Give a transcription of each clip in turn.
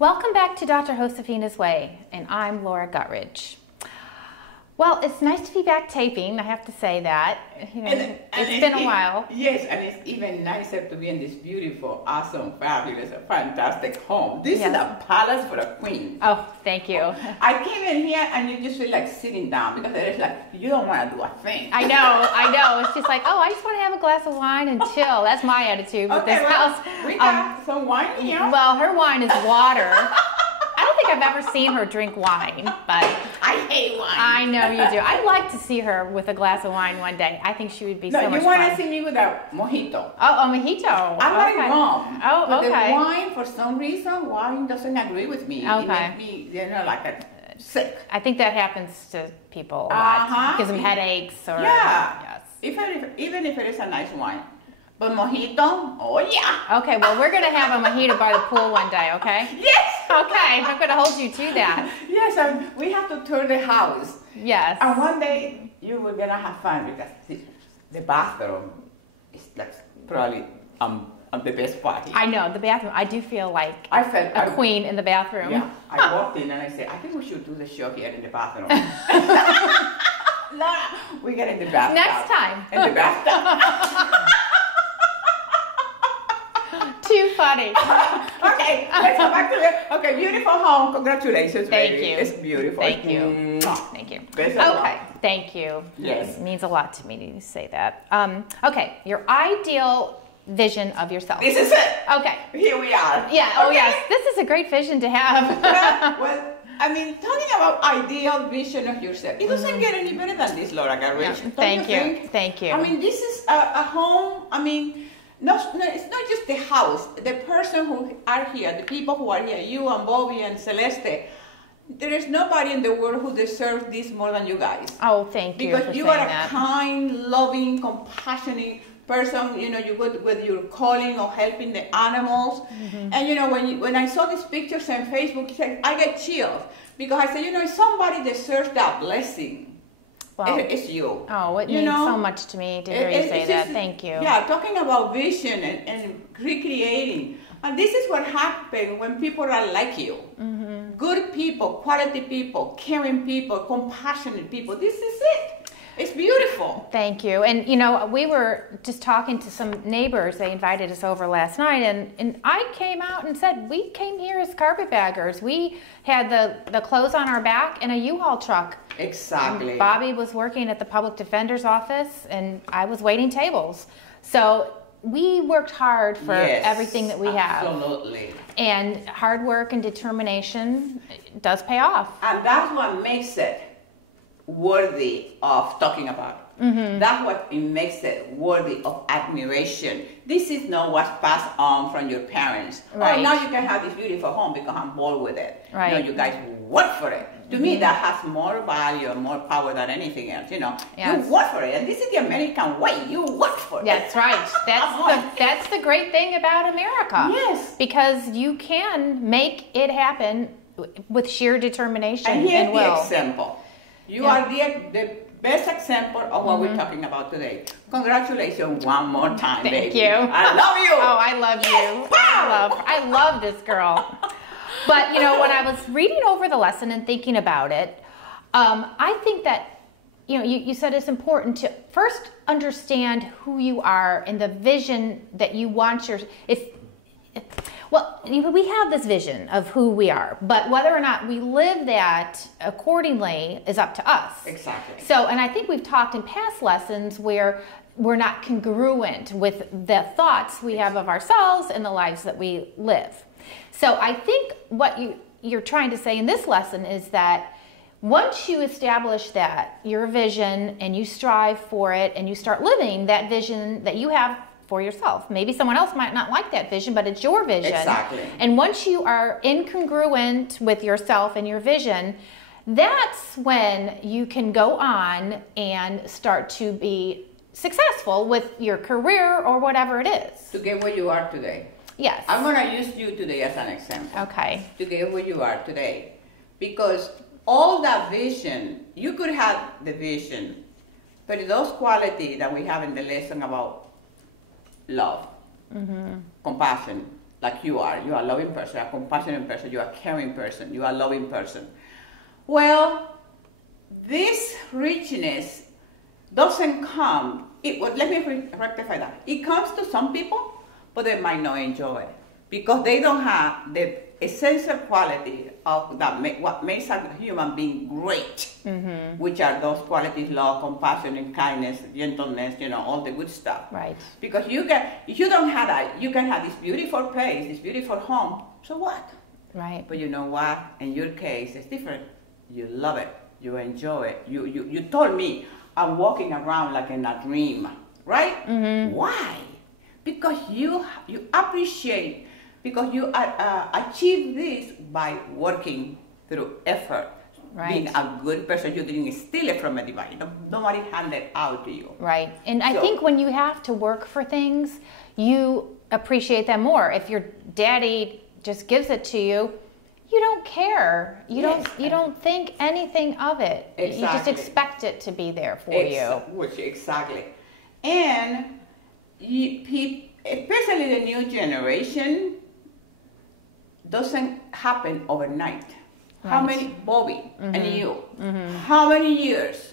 Welcome back to Dr. Josefina's Way, and I'm Laura Guttridge. Well, it's nice to be back taping, I have to say that. You know, it's been a while. Yes, and it's even nicer to be in this beautiful, awesome, fabulous, fantastic home. This is a palace for a queen. Oh, thank you. I came in here and you just feel like sitting down because it's like, you don't want to do a thing. I know. It's just like, oh, I just want to have a glass of wine and chill. That's my attitude with this house. We got some wine here. Well, her wine is water. I don't think I've ever seen her drink wine, but I hate wine. I know you do. I'd like to see her with a glass of wine one day. I think she would be so much fun. No, you want to see me with a mojito. Oh, a mojito. I'm like rum. Oh, but okay. the wine, for some reason, wine doesn't agree with me. Okay. It makes me, like sick. I think that happens to people a lot. Gives them headaches or yes. Even if it is a nice wine. But mojito, oh yeah. Okay, well, we're going to have a mojito by the pool one day, okay? Yes. Okay, I'm going to hold you to that. Yes, and we have to tour the house. Yes. And one day you were going to have fun because the bathroom is like probably the best part here. I know, the bathroom. I do feel like I felt a queen in the bathroom. Yeah, I walked in and I said, I think we should do the show here in the bathroom. Laura, we get in the bathtub. Next time. In the bathtub. Too funny. Okay, let's go back to it. Okay, beautiful home. Congratulations, Thank baby. you. It's beautiful. Thank you. Thank you. Best of luck. Okay, thank you. Yes. It means a lot to me to say that. Okay, your ideal vision of yourself. This is it. Okay. Here we are. Yeah, oh yes. This is a great vision to have. well, I mean, talking about ideal vision of yourself, it doesn't get any better than this, Laura Guttridge. Yeah, thank you. Thank you. I mean, this is a home, I mean, no, it's not just the house, the person who are here, the people who are here, you and Bobby and Celeste. There is nobody in the world who deserves this more than you guys. Oh, thank you. Because you are a kind, loving, compassionate person. You know, you go with your calling of helping the animals. Mm-hmm. And you know, when I saw these pictures on Facebook, I get chills because I said, you know, if somebody deserves that blessing, well, it's you. Oh, it means so much to me to hear you say that. Thank you. Yeah, talking about vision and recreating. And this is what happens when people are like you. Mm-hmm. Good people, quality people, caring people, compassionate people. This is it. It's beautiful. Thank you. And you know, we were just talking to some neighbors. They invited us over last night, and I came out and said, we came here as carpetbaggers. We had the clothes on our back in a U-Haul truck. Exactly. And Bobby was working at the public defender's office, and I was waiting tables. So we worked hard for everything that we have. Absolutely. And hard work and determination does pay off. And that's what makes it worthy of talking about. Mm-hmm. That's what makes it worthy of admiration. This is not what's passed on from your parents. Right. Oh, now you can have this beautiful home because I'm bored with it. Right. No, you guys work for it. To me, that has more value and more power than anything else. You know, you work for it, and this is the American way. You work for it. That's right. That's the great thing about America. Yes, because you can make it happen with sheer determination and here's will. the example. You are the best example of what we're talking about today. Congratulations one more time, Thank baby. you. I love you. Oh, I love you. I love this girl. But, you know, when I was reading over the lesson and thinking about it, I think that, you know, you said it's important to first understand who you are and the vision that you want well, we have this vision of who we are, but whether or not we live that accordingly is up to us. Exactly. So, and I think we've talked in past lessons where we're not congruent with the thoughts we have of ourselves and the lives that we live. So I think what you're trying to say in this lesson is that once you establish that, your vision, and you strive for it, and you start living that vision that you have for yourself. Maybe someone else might not like that vision, but it's your vision. Exactly. And once you are incongruent with yourself and your vision, that's when you can go on and start to be successful with your career or whatever it is. To get where you are today. Yes. I'm going to use you today as an example. Okay. To get where you are today. Because all that vision, you could have the vision, but those qualities that we have in the lesson about love, compassion, like you are. You are a loving person, a compassionate person, you are a caring person, you are a loving person. Well, this richness doesn't come, let me rectify that. It comes to some people, but they might not enjoy it because they don't have the essential quality of what makes a human being great, which are those qualities: love, compassion, and kindness, gentleness, all the good stuff. Right. Because if you don't have that, you can have this beautiful place, this beautiful home, so what? Right. But you know what? In your case, it's different. You love it. You enjoy it. You told me I'm walking around like in a dream, right? Why? Because you appreciate, because you achieve this by working through effort. Right. Being a good person, you didn't steal it from anybody. Nobody handed it out to you. Right. And I think when you have to work for things, you appreciate them more. If your daddy just gives it to you, you don't care. You don't think anything of it. Exactly. You just expect it to be there for you. Exactly. And especially the new generation, doesn't happen overnight. Right. How many, Bobby and you, how many years?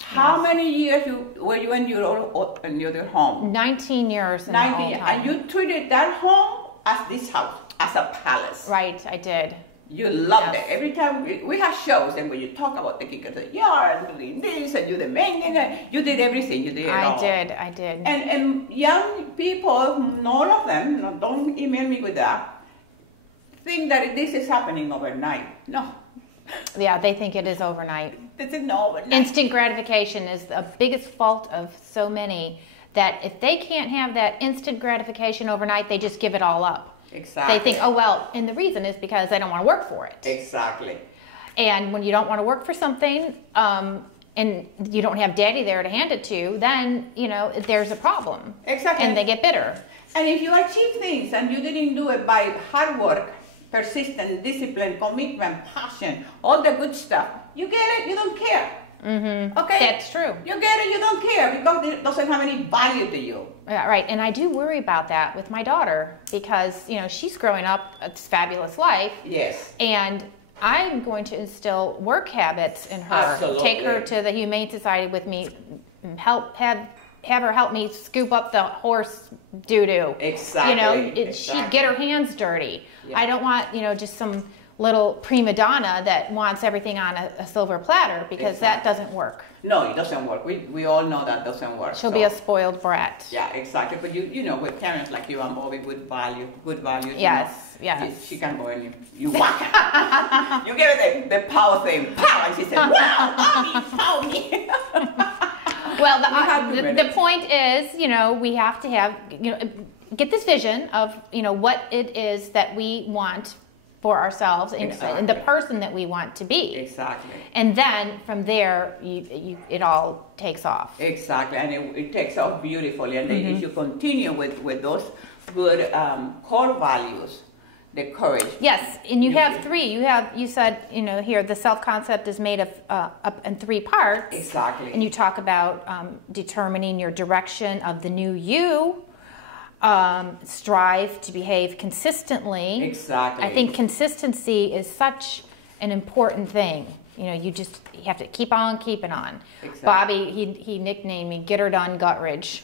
How many years were you in your home? 19 years. 19 years. And you treated that home as this house, as a palace. Right, I did. You loved it. Every time we have shows, and when you talk about taking care of the yard, and doing this, and you the maintenance, you did everything. You did it all. I did. And young people, none of them, don't email me with that, think that this is happening overnight. No. Yeah, they think it is overnight. This is not overnight. Instant gratification is the biggest fault of so many, that if they can't have that instant gratification overnight, they just give it all up. Exactly. They think, oh, well, and the reason is because they don't want to work for it. Exactly. And when you don't want to work for something, and you don't have daddy there to hand it to, then, there's a problem. Exactly. And they get bitter. And if you achieve things and you didn't do it by hard work, persistence, discipline, commitment, passion, all the good stuff, you get it, you don't care. Okay? That's true. You get it, you don't care, because it doesn't have any value to you. Yeah, right. And I do worry about that with my daughter, because, she's growing up a fabulous life. Yes. And I'm going to instill work habits in her. Absolutely. Take her to the Humane Society with me, have her help me scoop up the horse doo-doo. Exactly. She'd get her hands dirty. Yeah. I don't want, just some little prima donna that wants everything on a silver platter, because that doesn't work. No, it doesn't work. We all know that doesn't work. She'll be a spoiled brat. Yeah, exactly. But with parents like you and Bobby, good values. Yes, yes. She can go and you whack her. You give her the power thing, pow, and she said, wow, Bobby, pow me. Well, the point is, we have to have, get this vision of, what it is that we want for ourselves and the person that we want to be. Exactly. And then from there, it all takes off. Exactly, and it takes off beautifully. And if you continue with those good core values, the courage. Yes, and you have three. You said, here the self-concept is made of up in 3 parts. Exactly. And you talk about determining your direction of the new you. Strive to behave consistently. Exactly. I think consistency is such an important thing. You have to keep on keeping on. Exactly. Bobby, he nicknamed me Get Her Done Guttridge.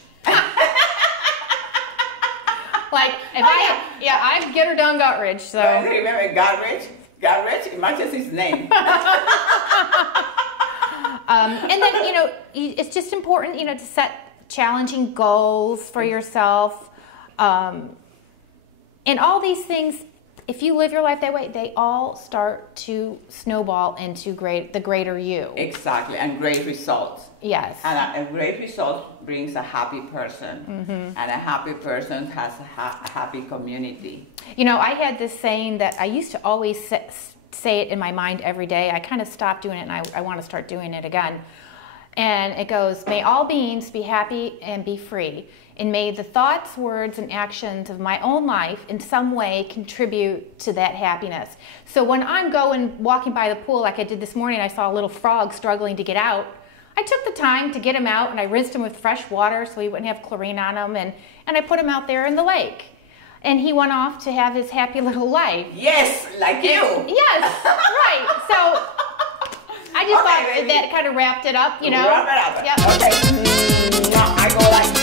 Like, I'm Get Her Done Guttridge. So I remember Guttridge, it matches his name. And then, it's just important, to set challenging goals for yourself. And all these things, if you live your life that way, they all start to snowball into the greater you. Exactly, and great results. Yes. And a great result brings a happy person. And a happy person has a happy community. I had this saying that I used to always say it in my mind every day. I kind of stopped doing it, and I want to start doing it again. And it goes, may all beings be happy and be free. And may the thoughts, words, and actions of my own life in some way contribute to that happiness. So when I'm walking by the pool like I did this morning, I saw a little frog struggling to get out. I took the time to get him out, and I rinsed him with fresh water so he wouldn't have chlorine on him, and I put him out there in the lake. and he went off to have his happy little life. Yes, like you. Yes, right. So I just thought baby. that kind of wrapped it up, you know. Wrap it up. Yep. Okay. I go like